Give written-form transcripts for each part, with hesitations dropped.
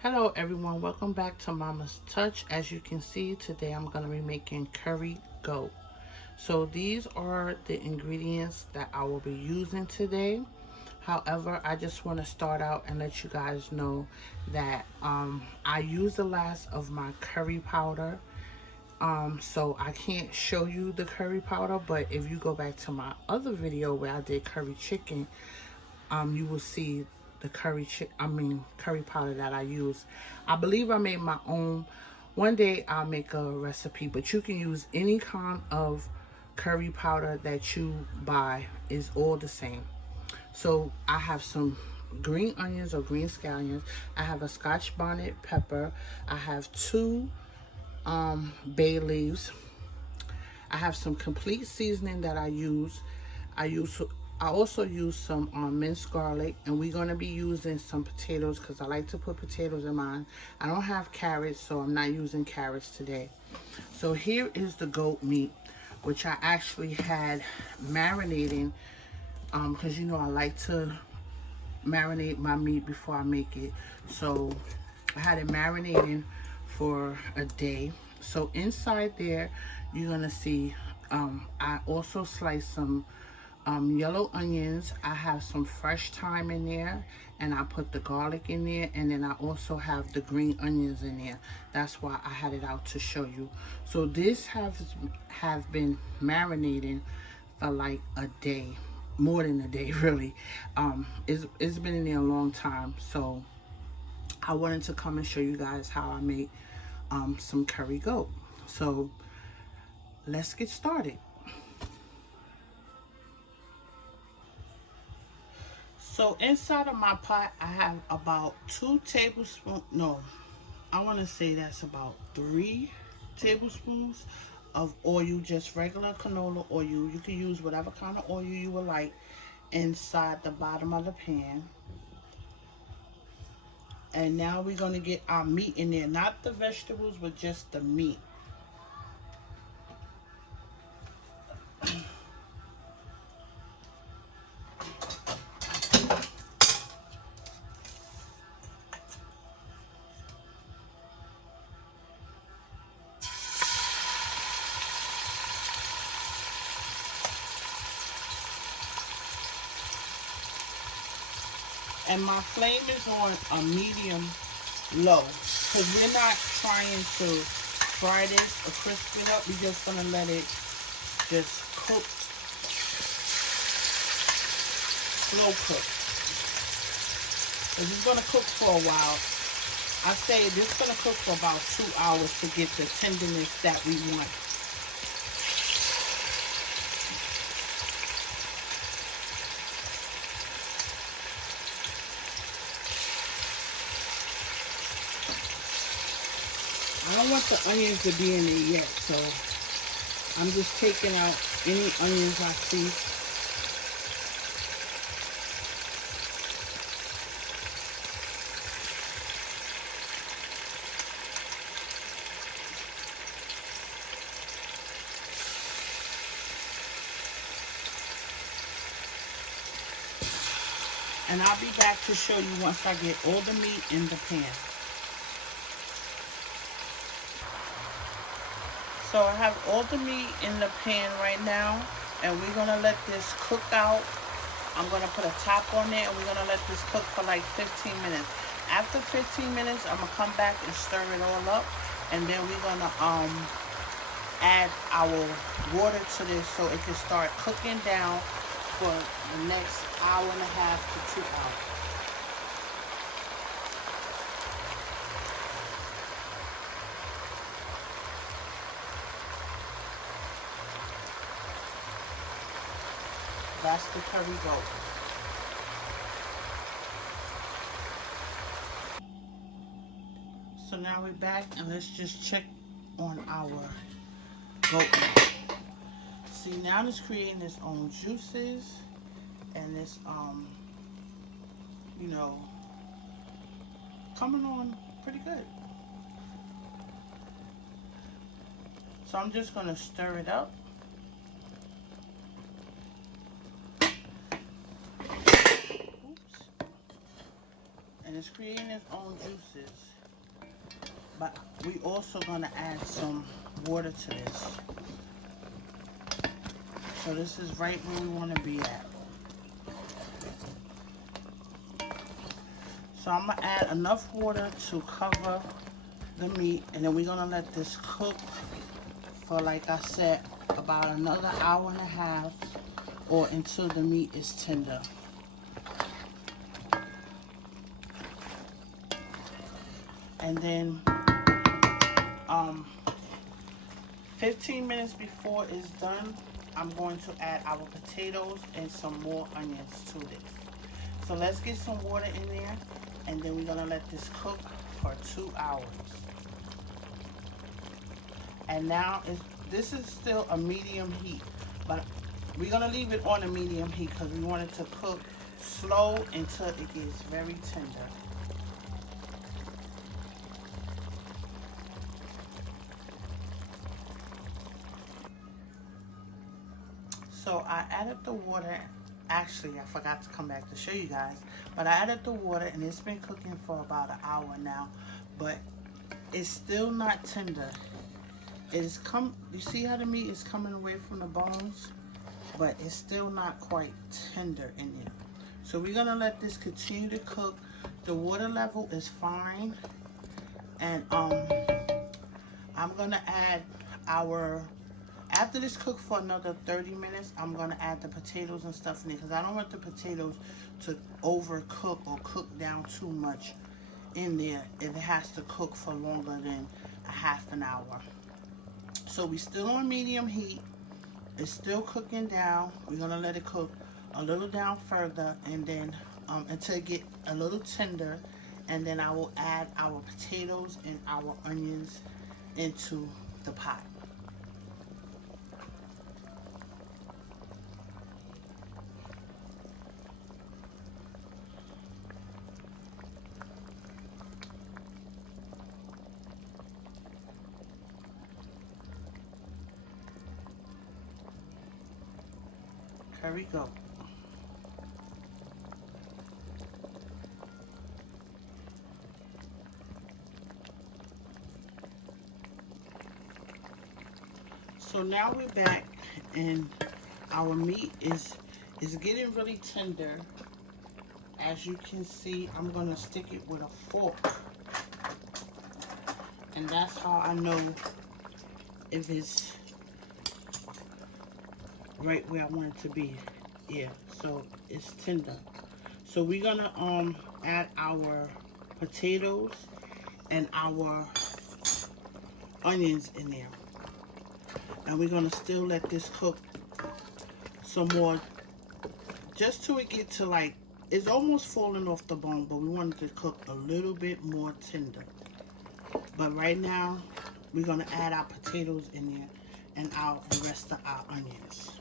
Hello everyone, welcome back to Mama's Touch. As you can see, today I'm going to be making curry goat. So these are the ingredients that I will be using today. However, I just want to start out and let you guys know that I used the last of my curry powder. So I can't show you the curry powder, but if you go back to my other video where I did curry chicken, you will see the curry powder that I use. I believe I made my own. One day I'll make a recipe, but you can use any kind of curry powder that you buy. Is all the same. So I have some green onions or green scallions. I have a scotch bonnet pepper. I have two bay leaves. I have some complete seasoning that I use. I use I also use some minced garlic, and we're gonna be using some potatoes because I like to put potatoes in mine. I don't have carrots, so I'm not using carrots today. So here is the goat meat, which I actually had marinating because you know I like to marinate my meat before I make it. So I had it marinating for a day. So inside there, you're gonna see I also sliced some yellow onions. I have some fresh thyme in there, and I put the garlic in there, and then I also have the green onions in there. That's why I had it out to show you. So this have been marinating for like a day, more than a day really. It's been in there a long time, so I wanted to come and show you guys how I make some curry goat. So let's get started. So inside of my pot, I have about 2 tablespoons. No, I want to say that's about 3 tablespoons of oil, just regular canola oil. You can use whatever kind of oil you would like inside the bottom of the pan. And now we're going to get our meat in there, not the vegetables, but just the meat. And my flame is on a medium low because we're not trying to fry this or crisp it up. We're just going to let it just cook, slow cook. This is going to cook for a while. I say this is going to cook for about 2 hours to get the tenderness that we want. I don't want the onions to be in it yet, so I'm just taking out any onions I see. And I'll be back to show you once I get all the meat in the pan. So I have all the meat in the pan right now, and we're gonna let this cook out. I'm gonna put a top on it, and we're gonna let this cook for like 15 minutes. After 15 minutes, I'm gonna come back and stir it all up, and then we're gonna add our water to this so it can start cooking down for the next hour and a half to 2 hours. That's the curry goat. So now we're back, and let's just check on our goat meat. See, now it's creating its own juices, and it's you know, coming on pretty good. So I'm just gonna stir it up. it's creating its own juices. But we also gonna add some water to this. So this is right where we want to be at. So I'm gonna add enough water to cover the meat, and then we're gonna let this cook for, like I said, about another hour and a half, or until the meat is tender. And then 15 minutes before it's done, I'm going to add our potatoes and some more onions to this. So let's get some water in there, and then we're gonna let this cook for 2 hours. And now this is still a medium heat, but we're gonna leave it on a medium heat because we want it to cook slow until it gets very tender. So I added the water. Actually, I forgot to come back to show you guys, but I added the water, and it's been cooking for about an hour now, but it's still not tender. You see how the meat is coming away from the bones, but it's still not quite tender in there. So we're gonna let this continue to cook. The water level is fine, and I'm gonna add after this cook for another 30 minutes, I'm going to add the potatoes and stuff in it, because I don't want the potatoes to overcook or cook down too much in there if it has to cook for longer than a half an hour. So we're still on medium heat. It's still cooking down. We're going to let it cook a little down further, and then until it get a little tender, and then I will add our potatoes and our onions into the pot. Curry goat. So now we're back, and our meat is getting really tender. As you can see, I'm gonna stick it with a fork, and that's how I know if it's right where I want it to be. Yeah, so it's tender. So we're gonna add our potatoes and our onions in there, and we're gonna still let this cook some more, just till it get to, like, it's almost falling off the bone, but we want it to cook a little bit more tender. But right now we're gonna add our potatoes in there and the rest of our onions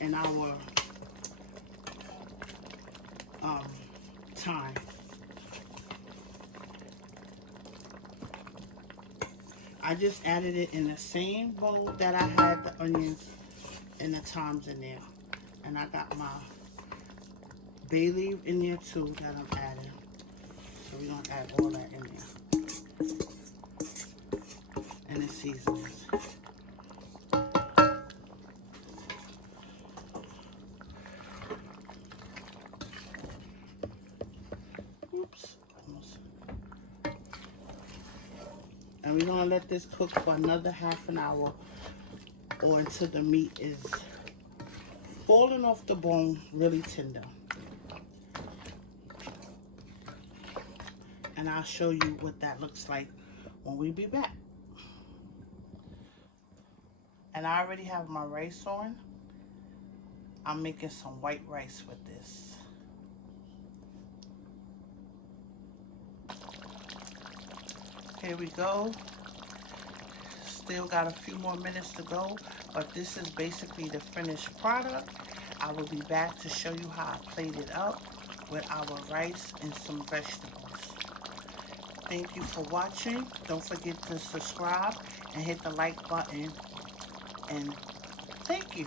and our thyme. I just added it in the same bowl that I had the onions and the thymes in there. And I got my bay leaf in there too that I'm adding. So we're going to add all that in there. And the seasonings. Oops. Almost. And we're going to let this cook for another half an hour, or until the meat is falling off the bone really tender. And I'll show you what that looks like when we be back. And I already have my rice on. I'm making some white rice with this. Here we go. Still got a few more minutes to go, but this is basically the finished product. I will be back to show you how I plate it up with our rice and some vegetables. Thank you for watching. Don't forget to subscribe and hit the like button. And thank you.